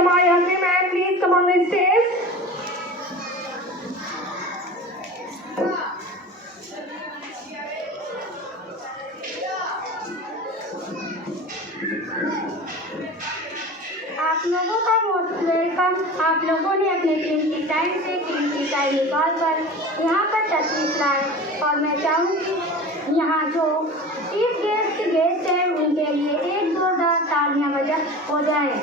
हमारे हंसी ma'am, please come on the stage. आप लोगों का मोस्ट वेलकम। आप लोगों ने अपने कीमती टाइम से कीमती टाइम निकाल कर यहाँ पर तशरीफ लाए और मैं चाहूँगी यहाँ जो चीफ गेस्ट हैं उनके लिए एक जोरदार तालियां बजा हो जाए।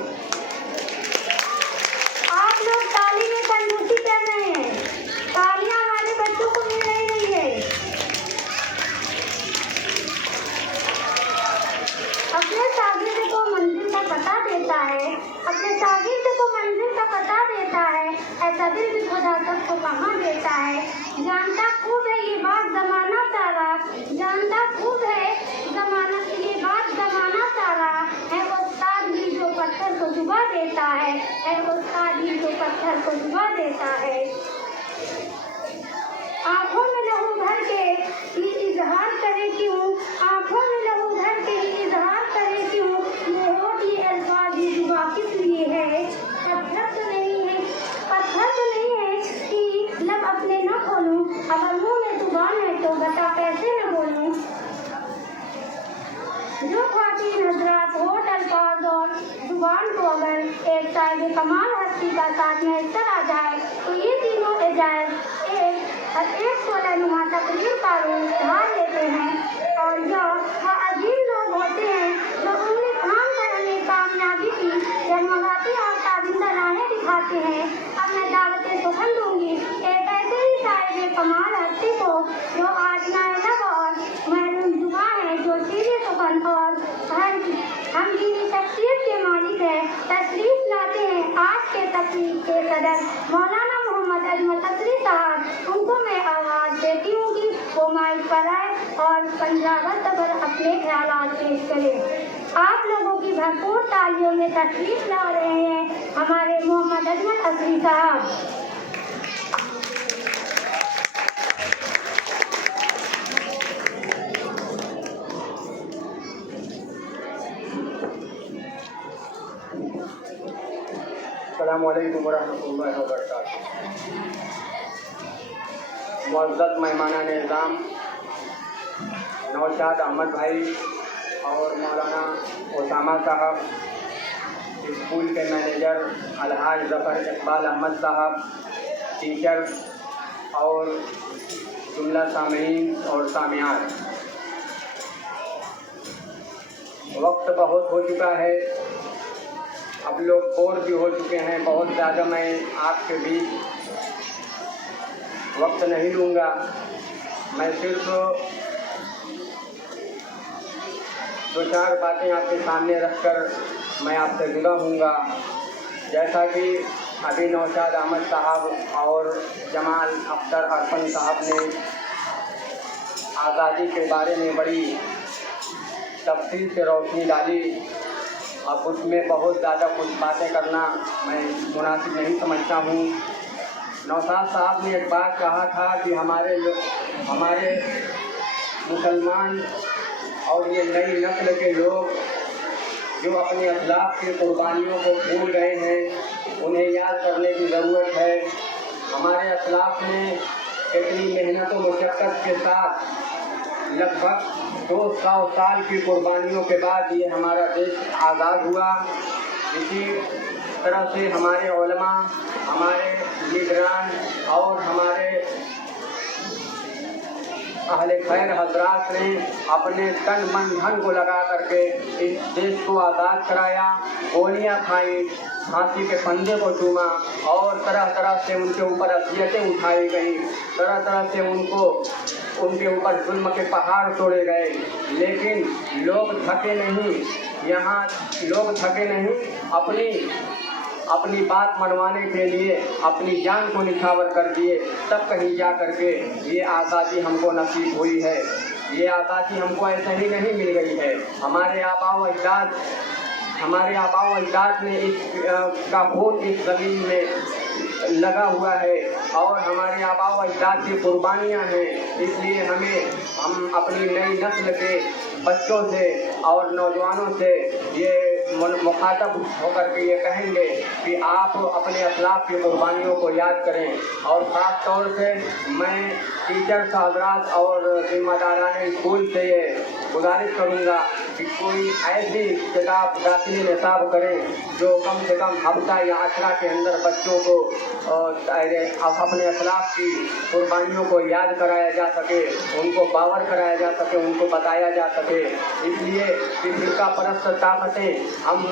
आप लोग ताली में कंजूसी कर रहे हैं, तालियां हमारे बच्चों को मिल नहीं रही है। अपने शागिर्द को मंजिल का पता देता है, अपने शागिर्द को मंजिल का पता देता है, ऐसा दिल भी खुदा सबको कहाँ देता है। जानता खूब है ये बात जमाना सारा, जानता खूब है जमाना ये बात जमाना सारा, है उस्ताद भी जो पत्थर को डुबा देता है उस्ताद भी जो पत्थर को डुबा देता है। आँखों में लहू भर के ये इजहार करे क्यों, आँखों में लहू भर के ये इजहार करे क्यों, ये होठ ये अल्फाज ये जुबा किस लिए है। पत्थर तो नहीं है कि लब अपने न खोलूं, अगर मुंह में जुबान है तो बता कैसे न बोलूं। जो ख्वातीन हजरात होठ अल्फाज और जुबान को अगर एक साहिब कमाल हस्ती का साथ मैसर आ जाए तो ये तीनों एजाज एक सोलहनुमा तकरीर का रूप धार लेते हैं। और जो अजीब लोग होते हैं जो उन्हें काम करने कामयाबी की जगमगाती और ताबिंदा राहें दिखाते हैं। अब मैं दावतें सुखन दूंगी एक ऐसे ही साहिब कमाल हस्ती को जो आज नायब और महरून जुबा है, जो सीधे सुखन और हम दीनी शख्सियत के मालिक है। तशरीफ लाते हैं आज के तकरीर के सदर मौलाना मोहम्मद अजमत अकरी साहब। उनको मैं आवाज़ देती हूँ कि वो माइक पर आए और पंजाबत पर अपने ख्यालात पेश करें। आप लोगों की भरपूर तालियों में तशरीफ ला रहे हैं हमारे मोहम्मद अजमत अकरी साहब। अस्सलामुअलैकुम वरहमतुल्लाहि वबरकातुहू। मुअज़्ज़ज़ मेहमानान निज़ाम नौशाद अहमद भाई और मौलाना उसामा साहब, स्कूल के मैनेजर अलहाज ज़फ़र इकबाल अहमद साहब, टीचर और जुमला सामीन और सामियात, वक्त बहुत हो चुका है, अब लोग बोर भी हो चुके हैं बहुत ज़्यादा। मैं आपके बीच वक्त नहीं लूँगा, मैं सिर्फ दो चार बातें आपके सामने रखकर मैं आपसे जुड़ा हूँगा। जैसा कि अभी नौशाद अहमद साहब और जमाल अख्तर अरफन साहब ने आज़ादी के बारे में बड़ी तफसील से रोशनी डाली, अब उसमें बहुत ज़्यादा कुछ बातें करना मैं मुनासिब नहीं समझता हूँ। नौशाद साहब ने एक बात कहा था कि हमारे मुसलमान और ये नई नस्ल के लोग जो अपने अखलाक की कुर्बानियों को भूल गए हैं, उन्हें याद करने की ज़रूरत है। हमारे अखलाक में इतनी मेहनत और मुशक्क़त के साथ लगभग 200 साल की कुर्बानियों के बाद ये हमारा देश आज़ाद हुआ। इसी तरह से हमारे उलमा, हमारे लीडरान और हमारे अहले खैर हजरात ने अपने तन मन धन को लगा करके इस देश को आज़ाद कराया, गोलियाँ खाई, फांसी के फंदे को चूमा और तरह तरह से उनके ऊपर असियतें उठाई गई, तरह तरह से उनके ऊपर जुल्म के पहाड़ तोड़े गए। लेकिन लोग थके नहीं, यहाँ लोग थके नहीं, अपनी बात मनवाने के लिए अपनी जान को निछावर कर दिए, तब कहीं जा करके ये आज़ादी हमको नसीब हुई है। ये आज़ादी हमको ऐसे ही नहीं मिल गई है। हमारे आबाओ अजदाद ने इसका खून इस ज़मीन में लगा हुआ है और हमारे आबाओ अजदाद की कुर्बानियाँ हैं। इसलिए हम अपनी नई नस्ल के बच्चों से और नौजवानों से ये मुखातब होकर के ये कहेंगे कि आप अपने अखलाक की कुर्बानियों को याद करें। और ख़ास तौर से मैं टीचर हज़रात और ज़िम्मेदारान स्कूल से ये गुजारिश करूँगा कि कोई ऐसी किताब दाखिली निसाब करें जो कम से कम हफ्ता या अशरा के अंदर बच्चों को अपने अखलाक की कुर्बानियों को याद कराया जा सके, उनको बावर कराया जा सके, उनको बताया जा सके। इसलिए कि फिरका परस्त ताकतें हम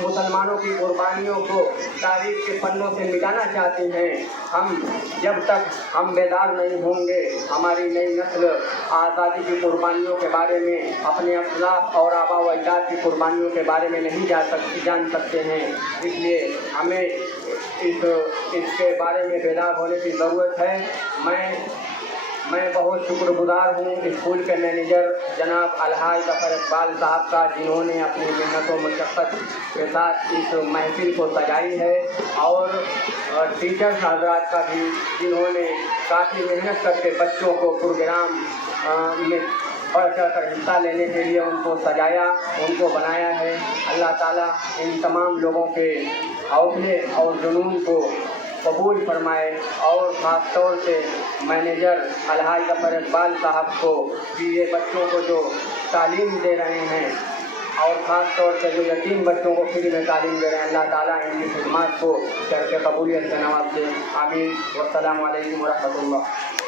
मुसलमानों की कुर्बानियों को तारीख के पन्नों से मिटाना चाहती हैं। हम जब तक हम बेदार नहीं होंगे, हमारी नई नस्ल आज़ादी की कुर्बानियों के बारे में, अपने अखलाक और आबा व अजदाद की कुर्बानियों के बारे में नहीं जान सकते हैं। इसलिए हमें इसके बारे में बेदार होने की ज़रूरत है। मैं बहुत शुक्रगुजार हूँ स्कूल के मैनेजर जनाब अलहाज ज़फ़र इकबाल साहब का, जिन्होंने अपनी मेहनत व मशक्क़त के साथ इस महफिल को सजाई है, और टीचर्स हज़रात का भी, जिन्होंने काफ़ी मेहनत करके बच्चों को प्रोग्राम में बढ़ चढ़ कर हिस्सा लेने के लिए उनको सजाया, उनको बनाया है। अल्लाह ताला इन तमाम लोगों के हौसले और जुनून को कबूल फरमाए, और ख़ास तौर से मैनेजर अलहाज ज़फ़र इकबाल साहब को कि ये बच्चों को जो तालीम दे रहे हैं, और ख़ास तौर से जो यतीम बच्चों को फ्री में तालीम दे रहे हैं, अल्लाह ताला इनकी खिदमत को करके कबूलियत से नवाज़े। आमीन। वस्सलामु अलैकुम व रहमतुल्लाह।